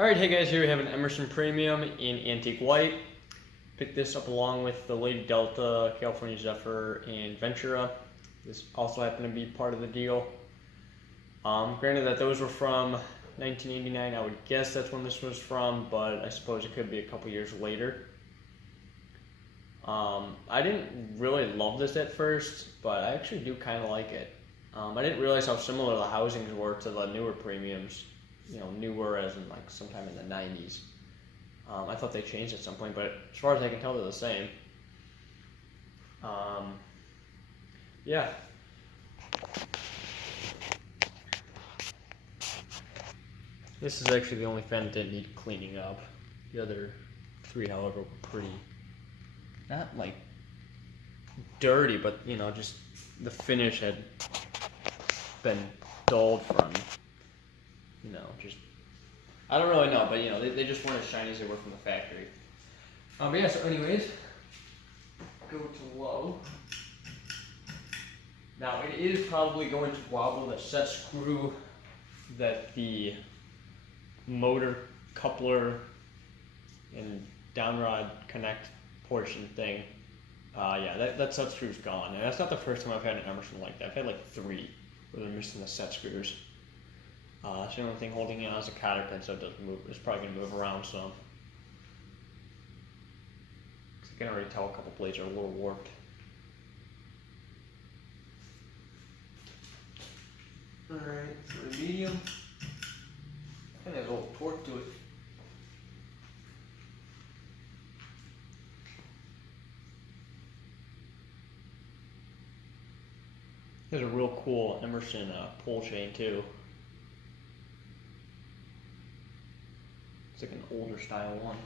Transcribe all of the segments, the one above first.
Alright, hey guys, here we have an Emerson Premium in antique white. Picked this up along with the Lady Delta, California Zephyr, and Ventura. This also happened to be part of the deal. Granted that those were from 1989, I would guess that's when this was from, but I suppose it could be a couple years later. I didn't really love this at first, but I actually do kind of like it. I didn't realize how similar the housings were to the newer premiums. Newer as in like sometime in the 90s. I thought they changed at some point, but as far as I can tell, they're the same. Yeah. This is actually the only fan that didn't need cleaning up. The other three, however, were pretty, not like dirty, but just the finish had been dulled from, just, I don't really know, but they just weren't as shiny as they were from the factory. But yeah, so anyways, go to low. Now it is probably going to wobble the set screw that the motor coupler and downrod connect portion thing. Yeah, that set screw's gone, and that's not the first time I've had an Emerson like that. I've had like 3 where they're missing the set screws. So the only thing holding it on is a cotter pin, so it doesn't move. It's probably going to move around some. I can already tell a couple blades are a little warped. Alright, so the medium. Kind of has a little torque to it. There's a real cool Emerson pull chain too. It's like an older style one.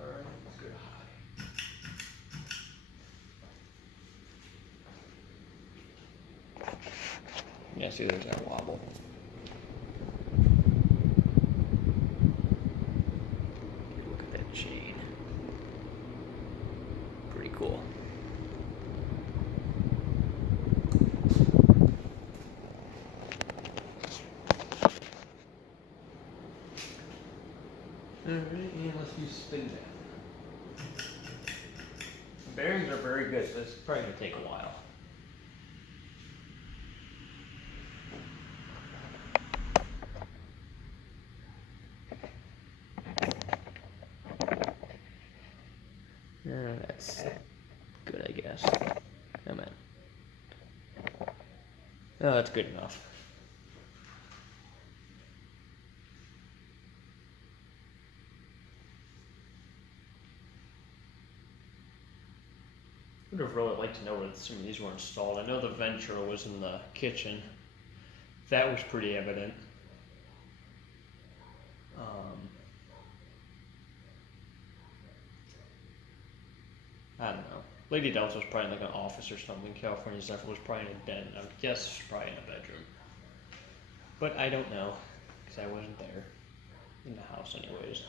Alright, let's go to high. Yeah, see there's that wobble. Look at that chain. Pretty cool. Alright, and let's use spin down. The bearings are very good, so it's probably going to take a while. That's good, I guess. Oh man. Oh, that's good enough. I would have really liked to know where some of these were installed. I know the Ventura was in the kitchen. That was pretty evident. I don't know. Lady Delta was probably in like an office or something. California Zephyr was probably in a den. I would guess it was probably in a bedroom. But I don't know, because I wasn't there. In the house anyways.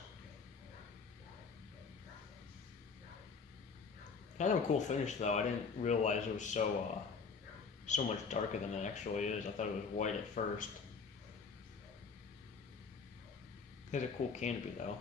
Kind of a cool finish though. I didn't realize it was so much darker than it actually is. I thought it was white at first. It has a cool canopy though.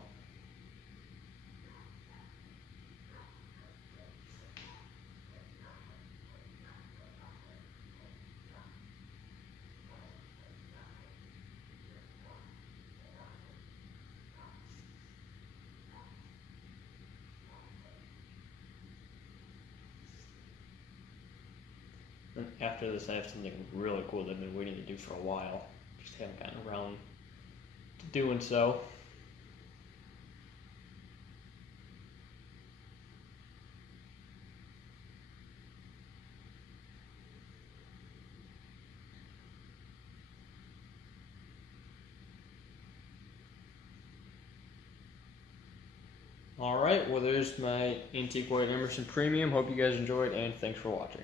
And after this, I have something really cool that I've been waiting to do for a while. Just haven't gotten around to doing so. Alright, well there's my antique white Emerson Premium. Hope you guys enjoyed, and thanks for watching.